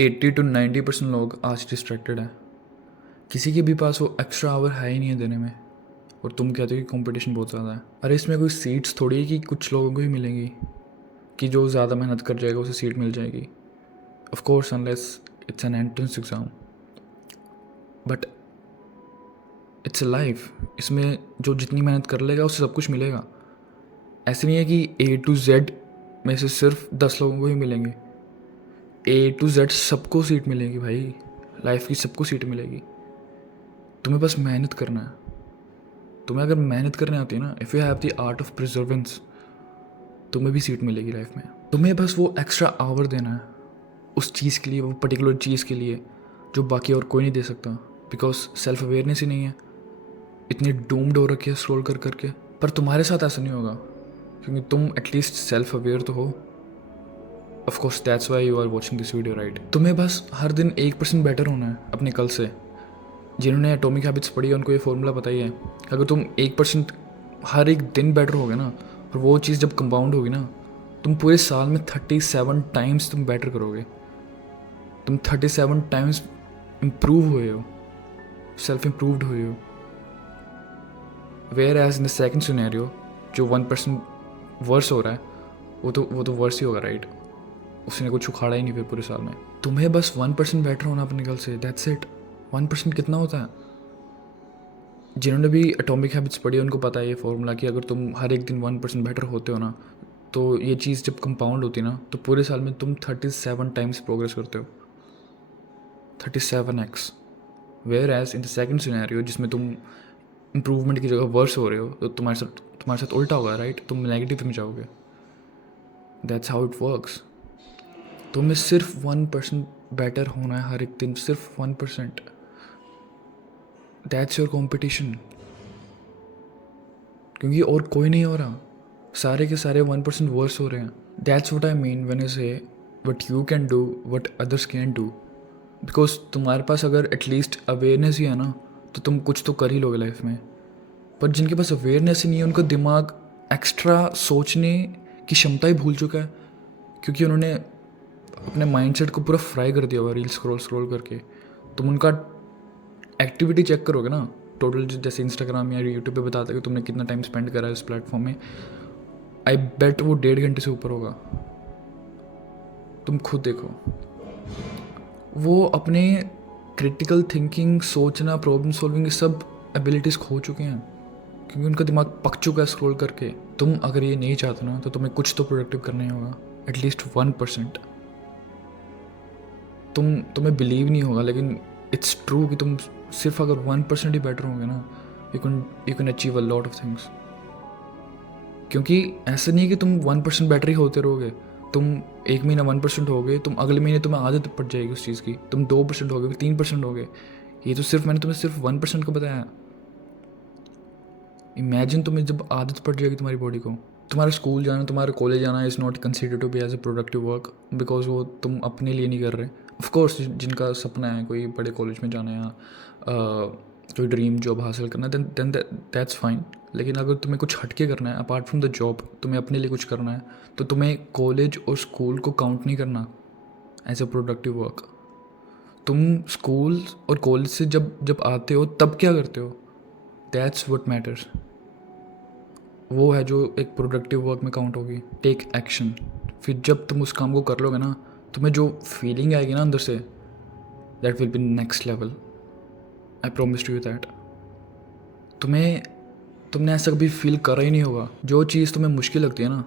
80 to 90% लोग आज distracted हैं। किसी के भी पास वो एक्स्ट्रा आवर है ही नहीं है देने में, और तुम कहते हो कि कंपटीशन बहुत ज़्यादा है। अरे इसमें कोई सीट्स थोड़ी है कि कुछ लोगों को ही मिलेंगी, कि जो ज़्यादा मेहनत कर जाएगा उसे सीट मिल जाएगी। Of course unless it's an entrance exam, but it's a life. इसमें जो जितनी मेहनत कर लेगा उसे सब कुछ मिलेगा। ऐसे नहीं है कि A to Z में से सिर्फ 10 लोगों को ही मिलेंगे। A to Z सबको सीट मिलेगी भाई, लाइफ की सबको सीट मिलेगी। तुम्हें बस मेहनत करना है। तुम्हें अगर मेहनत करने आती है ना, if you have the art of प्रिजर्वेंस, तुम्हें भी सीट मिलेगी लाइफ में। तुम्हें बस वो एक्स्ट्रा आवर देना है उस चीज़ के लिए, वो पर्टिकुलर चीज़ के लिए जो बाकी और कोई नहीं दे सकता, बिकॉज सेल्फ अवेयरनेस ही नहीं है। इतनी डूम्ड हो रखी है स्क्रॉल कर करके। पर तुम्हारे साथ ऐसा नहीं होगा, क्योंकि तुम एटलीस्ट सेल्फ अवेयर तो हो। Of course that's why you are watching this video, right. तुम्हें बस हर दिन 1% बेटर होना है अपने कल से। जिन्होंने एटॉमिक हैबिट्स पढ़ी है उनको ये फॉर्मूला पता ही है। अगर तुम 1% हर एक दिन बेटर होगे ना, और वो चीज़ जब कंपाउंड होगी ना, तुम पूरे साल में 37 टाइम्स तुम बेटर करोगे। तुम 37 टाइम्स इम्प्रूव हुए हो, सेल्फ इम्प्रूव्ड हुए हो। Whereas in the second scenario, जो 1% वर्स हो रहा है, वो तो वर्स ही होगा, राइट। उसने कुछ उखाड़ा ही नहीं फिर पूरे साल में। तुम्हें बस 1% बेटर होना अपने कल से, दैट्स इट। 1% कितना होता है? जिन्होंने भी एटॉमिक हैबिट्स पढ़ी है उनको पता है ये फॉर्मूला, कि अगर तुम हर एक दिन 1% बेटर होते हो ना, तो ये चीज़ जब कंपाउंड होती है ना, तो पूरे साल में तुम 37 टाइम्स प्रोग्रेस करते हो, 37x। Whereas in the second scenario, जिसमें तुम इम्प्रूवमेंट की जगह वर्स हो रहे हो, तो तुम्हारे साथ उल्टा होगा, राइट। तुम नेगेटिव में जाओगे। That's how it works. तुम्हें सिर्फ 1% बेटर होना है हर एक दिन, सिर्फ 1%। That's your competition. क्योंकि और कोई नहीं हो रहा, सारे के सारे 1% वर्स हो रहे हैं। That's what I mean when I say what you can do what others can do. Because तुम्हारे पास अगर एटलीस्ट अवेयरनेस ही है ना, तो तुम कुछ तो कर ही लोगे लाइफ में। पर जिनके पास अवेयरनेस ही नहीं है, उनका दिमाग एक्स्ट्रा सोचने की क्षमता ही भूल चुका है, क्योंकि उन्होंने अपने माइंडसेट को पूरा फ्राई कर दिया हुआ रील स्क्रॉल करके। तुम उनका एक्टिविटी चेक करोगे ना, टोटल जैसे इंस्टाग्राम या यूट्यूब पे बताता है कि तुमने कितना टाइम स्पेंड करा है इस प्लेटफॉर्म में, आई बेट वो 1.5 घंटे से ऊपर होगा। तुम खुद देखो, वो अपने क्रिटिकल थिंकिंग, सोचना, प्रॉब्लम सॉल्विंग, ये सब एबिलिटीज़ खो चुके हैं, क्योंकि उनका दिमाग पक चुका है स्क्रॉल करके। तुम अगर ये नहीं चाहते ना, तो तुम्हें कुछ तो प्रोडक्टिव करना ही होगा, एटलीस्ट 1%। तुम्हें बिलीव नहीं होगा, लेकिन इट्स ट्रू कि तुम सिर्फ अगर 1% ही बेटर होंगे ना, you can achieve a lot of things. क्योंकि ऐसा नहीं है कि तुम 1% बेटर ही होते रहोगे। तुम एक महीना 1% हो गए, तुम अगले महीने तुम्हें आदत पड़ जाएगी उस चीज़ की, तुम 2% हो गए, 3% हो गए। ये तो सिर्फ मैंने तुम्हें सिर्फ 1% को बताया। इमेजिन तुम्हें जब आदत पड़ जाएगी तुम्हारी बॉडी को। तुम्हारा स्कूल जाना, तुम्हारा कॉलेज जाना is not consider to be as a productive work, because वो तुम अपने लिए नहीं कर रहे। ऑफ कोर्स जिनका सपना है कोई बड़े कॉलेज में जाना या कोई ड्रीम जॉब हासिल करना, देन दैट्स फाइन। लेकिन अगर तुम्हें कुछ हटके करना है अपार्ट फ्रॉम द जॉब, तुम्हें अपने लिए कुछ करना है, तो तुम्हें कॉलेज और स्कूल को काउंट नहीं करना एज अ प्रोडक्टिव वर्क। तुम स्कूल और कॉलेज से जब आते हो तब क्या करते हो, दैट्स व्हाट मैटर्स। वो है जो एक प्रोडक्टिव वर्क में काउंट होगी। Take action. फिर जब तुम उस काम को कर लोगे ना, तुम्हें जो फीलिंग आएगी ना अंदर से, that will be next level. I promise to you that. तुमने ऐसा कभी फील करा ही नहीं होगा। जो चीज़ तुम्हें मुश्किल लगती है ना,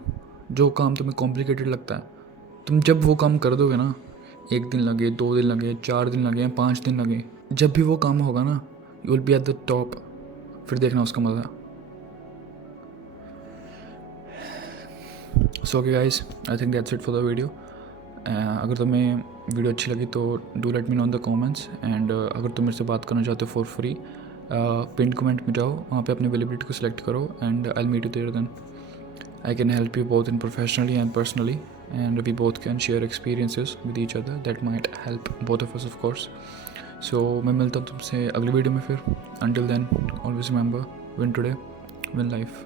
जो काम तुम्हें कॉम्प्लिकेटेड लगता है, तुम जब वो काम कर दोगे ना, 1 दिन लगे, 2 दिन लगे, 4 दिन लगे, 5 दिन लगे, जब भी वो काम होगा ना, you will be at the top. फिर देखना उसका मज़ा। So okay guys, I think that's it for the video. अगर तुम्हें वीडियो अच्छी लगी तो do let me know in the comments. And अगर तुम मेरे से बात करना चाहते हो फॉर फ्री, पिन कमेंट में जाओ, वहाँ पे अपनी अवेलेबिलिटी को सिलेक्ट करो, and I will meet you there. Then I can help you both in professionally and personally, and we both can share experiences with each other that might help both of us, of course. So मैं मिलता हूँ तुमसे अगली video में फिर. Until then, always remember, win today, win life.